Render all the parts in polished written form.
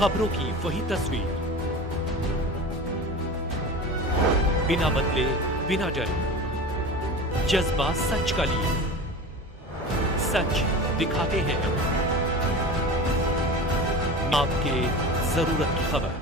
खबरों की वही तस्वीर, बिना बदले बिना डरे, जज्बा सच का लिए, सच दिखाते हैं आपके जरूरत की खबर।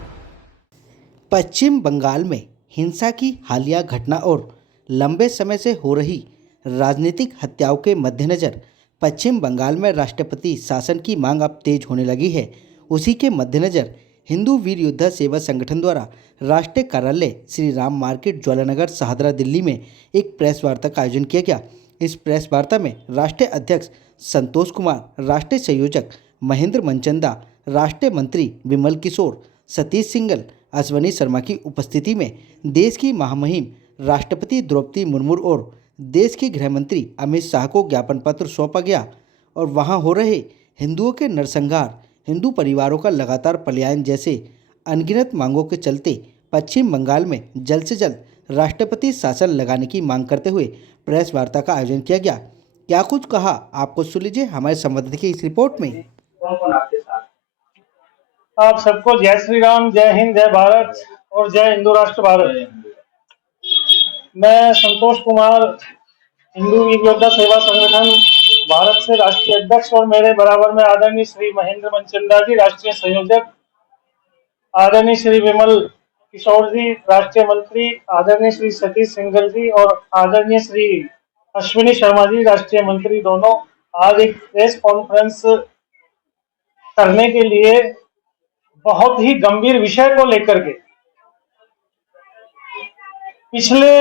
पश्चिम बंगाल में हिंसा की हालिया घटना और लंबे समय से हो रही राजनीतिक हत्याओं के मद्देनज़र पश्चिम बंगाल में राष्ट्रपति शासन की मांग अब तेज होने लगी है। उसी के मद्देनज़र हिंदू वीर योद्धा सेवा संगठन द्वारा राष्ट्रीय कार्यालय श्री राम मार्केट ज्वालानगर शाहदरा दिल्ली में एक प्रेस वार्ता का आयोजन किया गया। इस प्रेस वार्ता में राष्ट्रीय अध्यक्ष संतोष कुमार, राष्ट्रीय संयोजक महेंद्र मनचंदा, राष्ट्रीय मंत्री विमल किशोर, सतीश सिंघल, अश्वनी शर्मा की उपस्थिति में देश की महामहिम राष्ट्रपति द्रौपदी मुर्मू और देश के गृह मंत्री अमित शाह को ज्ञापन पत्र सौंपा गया और वहां हो रहे हिंदुओं के नरसंहार, हिंदू परिवारों का लगातार पलायन जैसे अनगिनत मांगों के चलते पश्चिम बंगाल में जल्द से जल्द राष्ट्रपति शासन लगाने की मांग करते हुए प्रेस वार्ता का आयोजन किया गया। क्या कुछ कहा आपको सुन लीजिए हमारे संवाददाता की इस रिपोर्ट में। आप सबको जय श्री राम, जय हिंद, जय भारत और जय हिंदू राष्ट्र भारत। मैं संतोष कुमार, हिंदू वीर योद्धा सेवा संगठन भारत से राष्ट्रीय अध्यक्ष और मेरे बराबर में आदरणीय श्री महेंद्र मनचंदा जी, राष्ट्रीय संयोजक, आदरणीय श्री विमल किशोर जी, राष्ट्रीय मंत्री, आदरणीय श्री सतीश सिंघल जी और आदरणीय श्री अश्विनी शर्मा जी, राष्ट्रीय मंत्री, दोनों आज एक प्रेस कॉन्फ्रेंस करने के लिए बहुत ही गंभीर विषय को लेकर के पिछले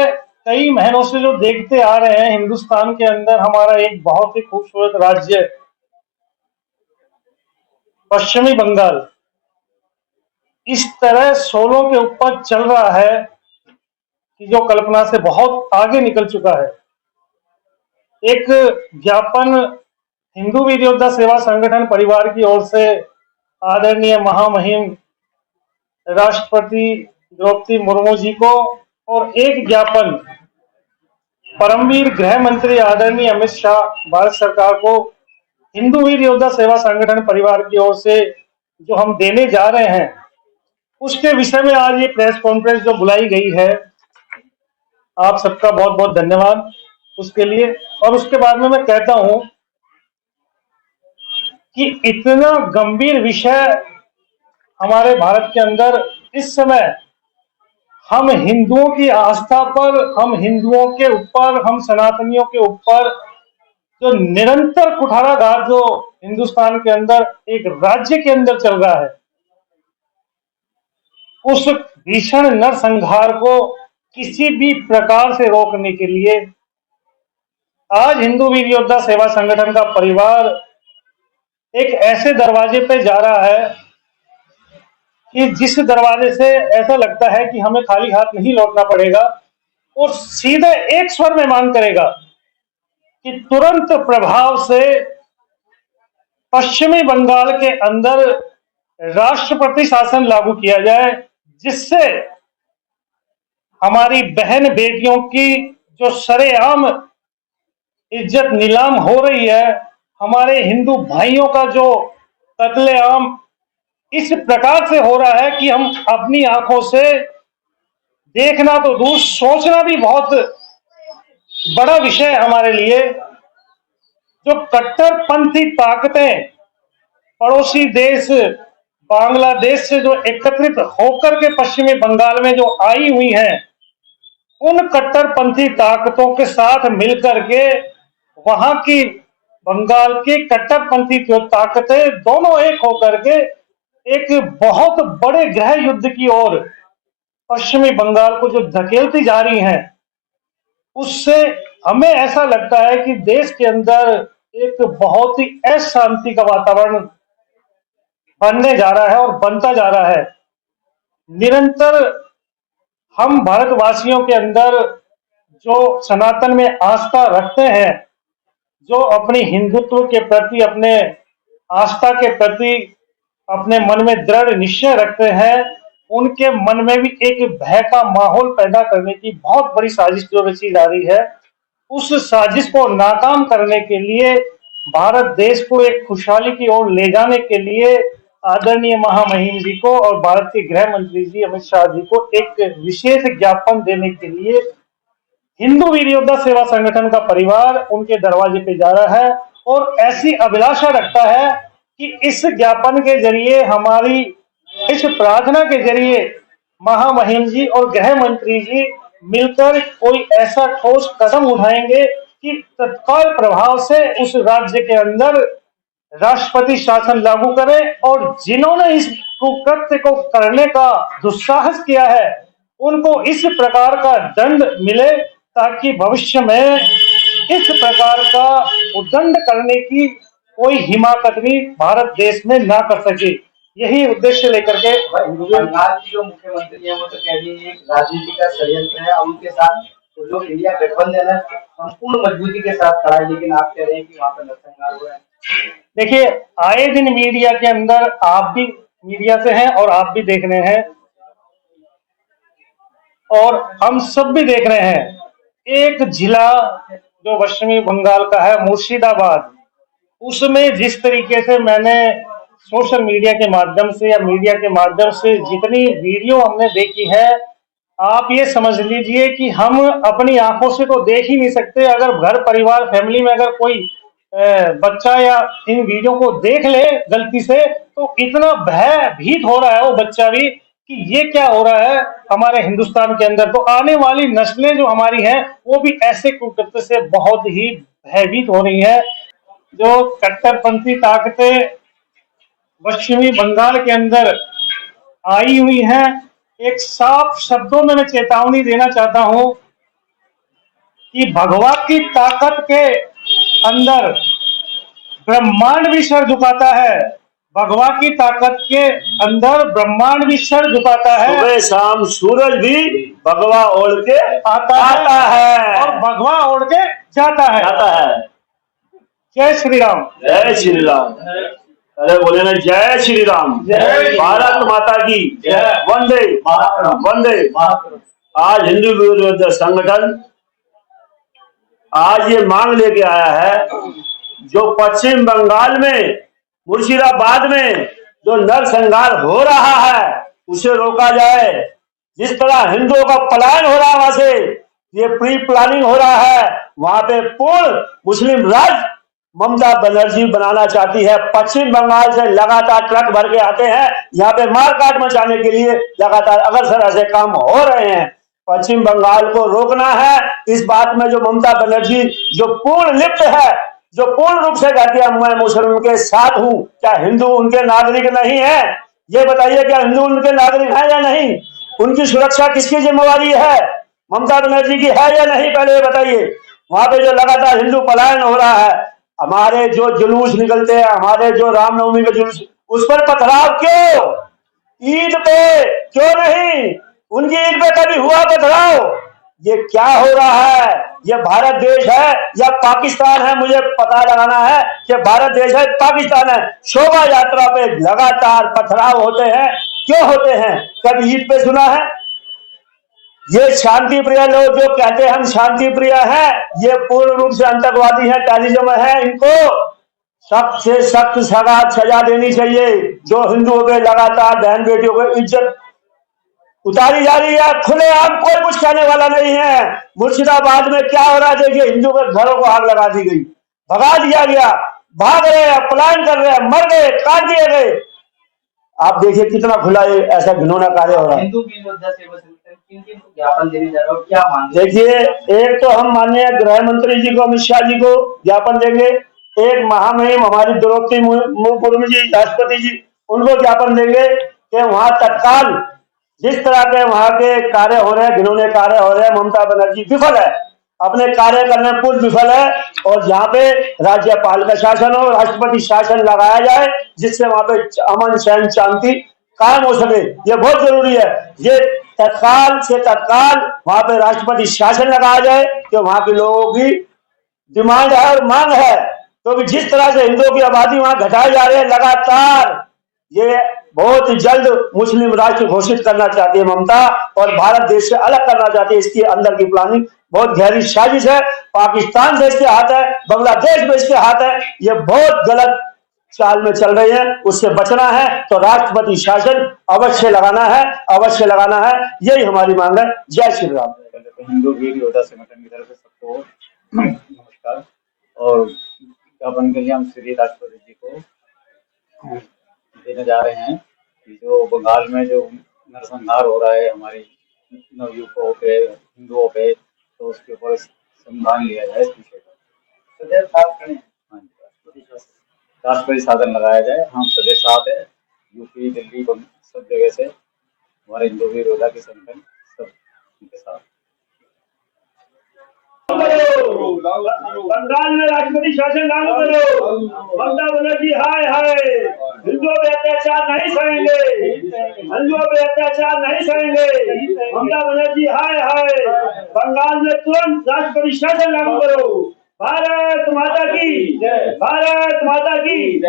कई महीनों से जो देखते आ रहे हैं, हिंदुस्तान के अंदर हमारा एक बहुत ही खूबसूरत राज्य पश्चिमी बंगाल इस तरह सोलों के ऊपर चल रहा है कि जो कल्पना से बहुत आगे निकल चुका है। एक ज्ञापन हिंदू वीर योद्धा सेवा संगठन परिवार की ओर से आदरणीय महामहिम राष्ट्रपति द्रौपदी मुर्मू जी को और एक ज्ञापन परमवीर गृह मंत्री आदरणीय अमित शाह भारत सरकार को हिंदू वीर योद्धा सेवा संगठन परिवार की ओर से जो हम देने जा रहे हैं, उसके विषय में आज ये प्रेस कॉन्फ्रेंस जो बुलाई गई है, आप सबका बहुत बहुत धन्यवाद उसके लिए। और उसके बाद में मैं कहता हूं कि इतना गंभीर विषय हमारे भारत के अंदर इस समय हम हिंदुओं की आस्था पर, हम हिंदुओं के ऊपर, हम सनातनियों के ऊपर जो निरंतर कुठाराघात जो हिंदुस्तान के अंदर एक राज्य के अंदर चल रहा है, उस भीषण नरसंहार को किसी भी प्रकार से रोकने के लिए आज हिंदू वीर योद्धा सेवा संगठन का परिवार एक ऐसे दरवाजे पे जा रहा है कि जिस दरवाजे से ऐसा लगता है कि हमें खाली हाथ नहीं लौटना पड़ेगा और सीधे एक स्वर में मांग करेगा कि तुरंत प्रभाव से पश्चिमी बंगाल के अंदर राष्ट्रपति शासन लागू किया जाए, जिससे हमारी बहन बेटियों की जो सरेआम इज्जत नीलाम हो रही है, हमारे हिंदू भाइयों का जो कत्लेआम इस प्रकार से हो रहा है कि हम अपनी आंखों से देखना तो दूर, सोचना भी बहुत बड़ा विषय है हमारे लिए। जो कट्टरपंथी ताकतें पड़ोसी देश बांग्लादेश से जो एकत्रित होकर के पश्चिमी बंगाल में जो आई हुई हैं, उन कट्टरपंथी ताकतों के साथ मिलकर के वहां की बंगाल की कट्टरपंथी जो ताकतें दोनों एक होकर के एक बहुत बड़े गृह युद्ध की ओर पश्चिमी बंगाल को जो धकेलती जा रही हैं, उससे हमें ऐसा लगता है कि देश के अंदर एक बहुत ही अशांति का वातावरण बनने जा रहा है और बनता जा रहा है। निरंतर हम भारतवासियों के अंदर जो सनातन में आस्था रखते हैं, जो अपनी हिंदुत्व के प्रति, अपने आस्था के प्रति अपने मन में दृढ़ निश्चय रखते हैं, उनके मन में भी एक भय का माहौल पैदा करने की बहुत बड़ी साजिश जो रची जा रही है, उस साजिश को नाकाम करने के लिए, भारत देश को एक खुशहाली की ओर ले जाने के लिए आदरणीय महामहिम जी को और भारत के गृह मंत्री जी अमित शाह जी को एक विशेष ज्ञापन देने के लिए हिंदू वीर योद्धा सेवा संगठन का परिवार उनके दरवाजे पे जा रहा है और ऐसी अभिलाषा रखता है कि इस ज्ञापन के जरिए, हमारी इस प्रार्थना के जरिए महामहिम जी और गृह मंत्री जी मिलकर कोई ऐसा ठोस कदम उठाएंगे कि तत्काल प्रभाव से उस राज्य के अंदर राष्ट्रपति शासन लागू करें और जिन्होंने इस कुकृत्य को करने का दुस्साहस किया है उनको इस प्रकार का दंड मिले, ताकि भविष्य में इस प्रकार का उद्दंड करने की कोई हिमाकत भी भारत देश में ना कर सके। यही उद्देश्य लेकर के बंगाल की जो मुख्यमंत्री है वो तो कह रही है राजनीति का षड्यंत्र है और उनके साथ जो इंडिया गठबंधन है संपूर्ण मजबूती के साथ खड़ा है, लेकिन आप कह रहे हैं कि वहाँ पर नरसंहार हुआ है। देखिए, आए दिन मीडिया के अंदर, आप भी मीडिया से हैं और आप भी देख रहे हैं और हम सब भी देख रहे हैं, एक जिला जो पश्चिमी बंगाल का है मुर्शिदाबाद, उसमें जिस तरीके से मैंने सोशल मीडिया के माध्यम से या मीडिया के माध्यम से जितनी वीडियो हमने देखी है, आप ये समझ लीजिए कि हम अपनी आंखों से तो देख ही नहीं सकते। अगर घर परिवार फैमिली में अगर कोई बच्चा या इन वीडियो को देख ले गलती से, तो इतना भयभीत हो रहा है वो बच्चा भी कि ये क्या हो रहा है हमारे हिंदुस्तान के अंदर। तो आने वाली नस्लें जो हमारी हैं वो भी ऐसे कुकृत्य से बहुत ही भयभीत हो रही है। जो कट्टरपंथी ताकतें पश्चिमी बंगाल के अंदर आई हुई हैं, एक साफ शब्दों में मैं चेतावनी देना चाहता हूं कि भगवा की ताकत के अंदर ब्रह्मांड भी सर झुकाता है। भगवा की ताकत के अंदर ब्रह्मांड भी सर झुकाता है। सुबह शाम सूरज भी भगवा ओढ़ के आता है और भगवा ओढ़ के जाता है। जय श्री राम। जय श्री राम। अरे बोले ना, जय श्री राम। भारत माता की वंदे वंदे। आज हिंदू वीर योद्धा संगठन आज ये मांग लेके आया है, जो पश्चिम बंगाल में मुर्शिदाबाद में जो नरसंहार हो रहा है उसे रोका जाए। जिस तरह हिंदुओं का पलायन हो रहा है वहां से, ये प्री प्लानिंग हो रहा है। वहां पे पूर्ण मुस्लिम राज्य ममता बनर्जी बनाना चाहती है। पश्चिम बंगाल से लगातार ट्रक भर के आते हैं यहाँ पे मारकाट मचाने के लिए, लगातार अगरसर ऐसे काम हो रहे हैं। पश्चिम बंगाल को रोकना है। इस बात में जो ममता बनर्जी जो पूर्ण लिप्त है, जो पूर्ण रूप से कहती है मैं मुसलमान के साथ हूं, क्या हिंदू उनके नागरिक नहीं है? ये बताइए, क्या हिंदू उनके नागरिक हैं या नहीं? उनकी सुरक्षा किसकी जिम्मेवारी है? ममता बनर्जी की है या नहीं? पहले ये बताइए। वहां पे जो लगातार हिंदू पलायन हो रहा है, हमारे जो जुलूस निकलते हैं, हमारे जो रामनवमी के जुलूस, उस पर पथराव क्यों? ईद पे क्यों नहीं? उनकी ईद पे कभी हुआ पथराव? ये क्या हो रहा है? ये भारत देश है या पाकिस्तान है? मुझे पता लगाना है कि भारत देश है पाकिस्तान है। शोभा यात्रा पे लगातार पथराव होते हैं, क्यों होते हैं? कभी ईद पे सुना है? ये शांति प्रिय लोग जो कहते हैं हम शांति प्रिय हैं, ये पूर्ण रूप से आतंकवादी हैं, टेररिज्म है। इनको सख्त से सख्त सजा देनी चाहिए। जो हिंदुओं पे लगातार बहन बेटियों को इज्जत उतारी जा रही है, खुलेआम कोई कुछ कहने वाला नहीं है। मुर्शिदाबाद में क्या हो रहा है देखिए, हिंदू के घरों को आग लगा दी गई, भगा दिया गया, भाग रहे हैं, पलायन कर रहे हैं, मर गए, काट दिए गए। आप देखिए कितना खुला ऐसा घिनौना कार्य हो रहा है। हिंदू वीर योद्धा सेवा संगठन किन-किन को ज्ञापन देने जा रहा है और क्या मांग? देखिए, एक तो हम माननीय गृह मंत्री जी को, अमित शाह जी को ज्ञापन देंगे। एक महामहिम हमारी द्रौपदी मुर्मू जी, राष्ट्रपति जी, उनको ज्ञापन देंगे कि वहां तत्काल जिस तरह के वहां के कार्य हो रहे हैं, घिनौने कार्य हो रहे हैं, ममता बनर्जी विफल है, अपने कार्य करने में पूर्ण विफल है। और जहाँ पे राज्यपाल का शासन हो, राष्ट्रपति शासन लगाया जाए, जिससे वहां पे अमन चैन शांति कायम हो सके, ये बहुत जरूरी है। ये तत्काल से तत्काल वहां पे राष्ट्रपति शासन लगाया जाए, कि वहां के लोगों की डिमांड है और मांग है। क्योंकि जिस तरह से हिंदुओं की आबादी वहां घटाई जा रही है लगातार, ये बहुत जल्द मुस्लिम राष्ट्र घोषित करना चाहती है ममता, और भारत देश से अलग करना चाहती है। इसके अंदर की प्लानिंग बहुत गहरी साजिश है। पाकिस्तान से इसके हाथ है, बांग्लादेश में इसके हाथ है। ये बहुत गलत चाल में चल रही है, उससे बचना है तो राष्ट्रपति शासन अवश्य लगाना है, अवश्य लगाना है। यही हमारी मांग है। जय श्री राम। हिंदू वीर योद्धा संगठन की तरफ से सबको नमस्कार। और ज्ञापन के लिए हम श्री राष्ट्रपति जी को देने जा रहे हैं कि जो बंगाल में जो नरसंहार हो रहा है हमारे नवयुवकों पे, हिंदुओं पे, तो उसके ऊपर संविधान लिया जाए इस विषय पर। सदैव साथ खड़े हैं। हाँ जी, राष्ट्रपति शासन लगाया जाए। हम सदैव साथ है, यूपी, दिल्ली, सब जगह से हमारे हिंदू वीर योद्धा के संगठन सब उनके साथ। बंगाल में राष्ट्रपति शासन लागू करो। ममता बनर्जी हाय हाय, हिंदुओं पे अत्याचार नहीं सहेंगे, हिंदुओं पे अत्याचार नहीं सहेंगे। ममता बनर्जी हाय हाय, बंगाल में तुरंत राष्ट्रपति शासन लागू करो। भारत माता की, भारत माता की।